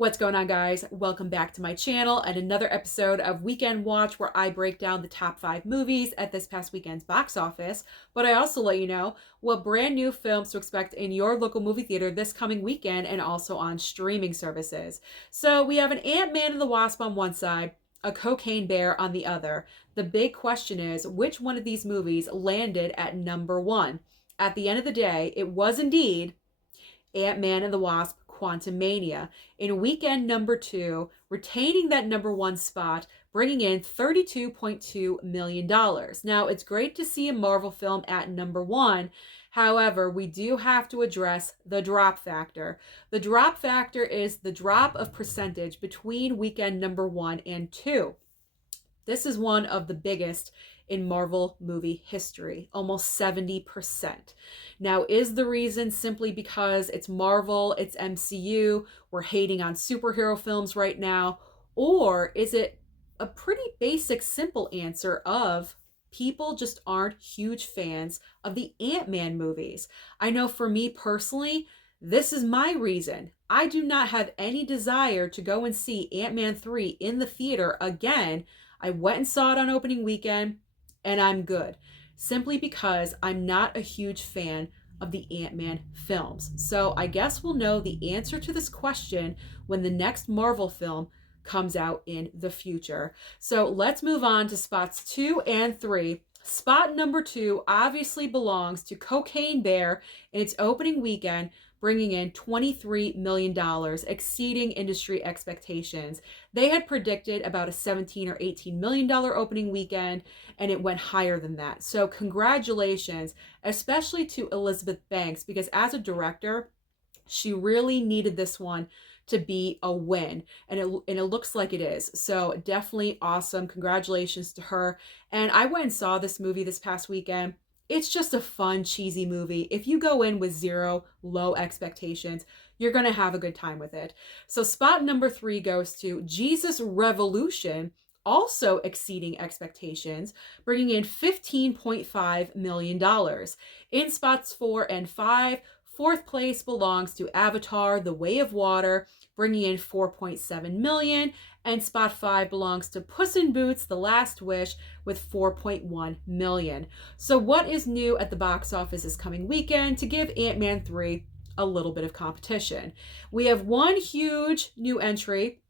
What's going on, guys? Welcome back to my channel and another episode of Weekend Watch, where I break down the top 5 movies at this past weekend's box office. But I also let you know what brand new films to expect in your local movie theater this coming weekend and also on streaming services. So we have an Ant-Man and the Wasp on one side, a Cocaine Bear on the other. The big question is, which one of these movies landed at number 1? At the end of the day, it was indeed Ant-Man and the Wasp: Quantumania in weekend number 2, retaining that number 1 spot, bringing in $32.2 million. Now, it's great to see a Marvel film at number 1. However, we do have to address the drop factor. The drop factor is the drop of percentage between weekend number 1 and 2. This is one of the biggest in Marvel movie history, almost 70%. Now, is the reason simply because it's Marvel, it's MCU, we're hating on superhero films right now, or is it a pretty basic, simple answer of people just aren't huge fans of the Ant-Man movies? I know for me personally, this is my reason. I do not have any desire to go and see Ant-Man 3 in the theater again. I went and saw it on opening weekend, and I'm good. Simply because I'm not a huge fan of the Ant-Man films. So I guess we'll know the answer to this question when the next Marvel film comes out in the future. So let's move on to spots 2 and 3. Spot number 2 obviously belongs to Cocaine Bear in its opening weekend, bringing in $23 million, exceeding industry expectations. They had predicted about a $17 or $18 million opening weekend, and it went higher than that. So congratulations, especially to Elizabeth Banks, because as a director, she really needed this one to be a win, and it looks like it is. So definitely awesome. Congratulations to her. And I went and saw this movie this past weekend. It's just a fun, cheesy movie. If you go in with zero low expectations, you're going to have a good time with it. So spot number 3 goes to Jesus Revolution, also exceeding expectations, bringing in $15.5 million. In spots 4 and 5, fourth place belongs to Avatar: The Way of Water, bringing in $4.7 million. And spot 5 belongs to Puss in Boots: The Last Wish with $4.1 million. So what is new at the box office this coming weekend to give Ant-Man 3 a little bit of competition? We have one huge new entry,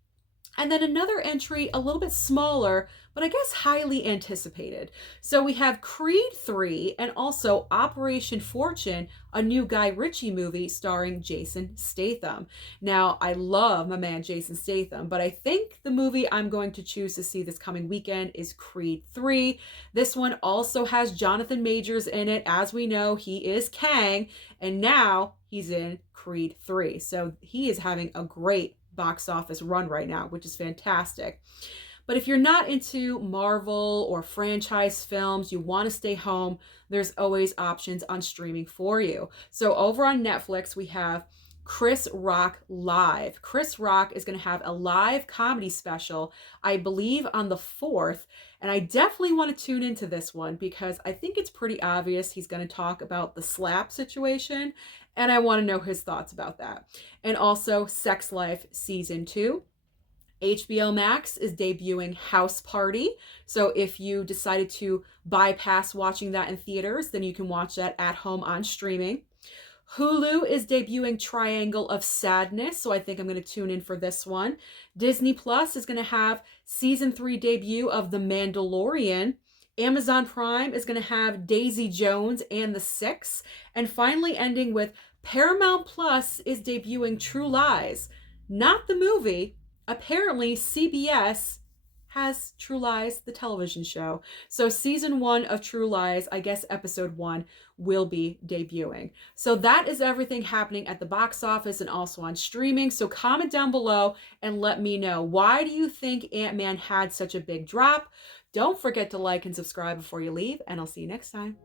and then another entry a little bit smaller, but I guess highly anticipated. So we have Creed 3 and also Operation Fortune, a new Guy Ritchie movie starring Jason Statham. Now, I love my man Jason Statham, but I think the movie I'm going to choose to see this coming weekend is Creed 3. This one also has Jonathan Majors in it. As we know, he is Kang, and now he's in Creed 3. So he is having a great box office run right now, which is fantastic. But if you're not into Marvel or franchise films, you want to stay home, there's always options on streaming for you. So over on Netflix, we have Chris Rock Live. Chris Rock is going to have a live comedy special, I believe on the 4th. And I definitely want to tune into this one because I think it's pretty obvious he's going to talk about the slap situation. And I want to know his thoughts about that. And also Sex Life Season 2. HBO Max is debuting House Party. So if you decided to bypass watching that in theaters, then you can watch that at home on streaming. Hulu is debuting Triangle of Sadness, so I think I'm going to tune in for this one. Disney Plus is going to have Season 3 debut of The Mandalorian. Amazon Prime is going to have Daisy Jones and the Six. And finally ending with Paramount Plus is debuting True Lies. Not the movie. Apparently, CBS has True Lies, the television show. So season 1 of True Lies, I guess episode 1, will be debuting. So that is everything happening at the box office and also on streaming. So comment down below and let me know, why do you think Ant-Man had such a big drop? Don't forget to like and subscribe before you leave, and I'll see you next time.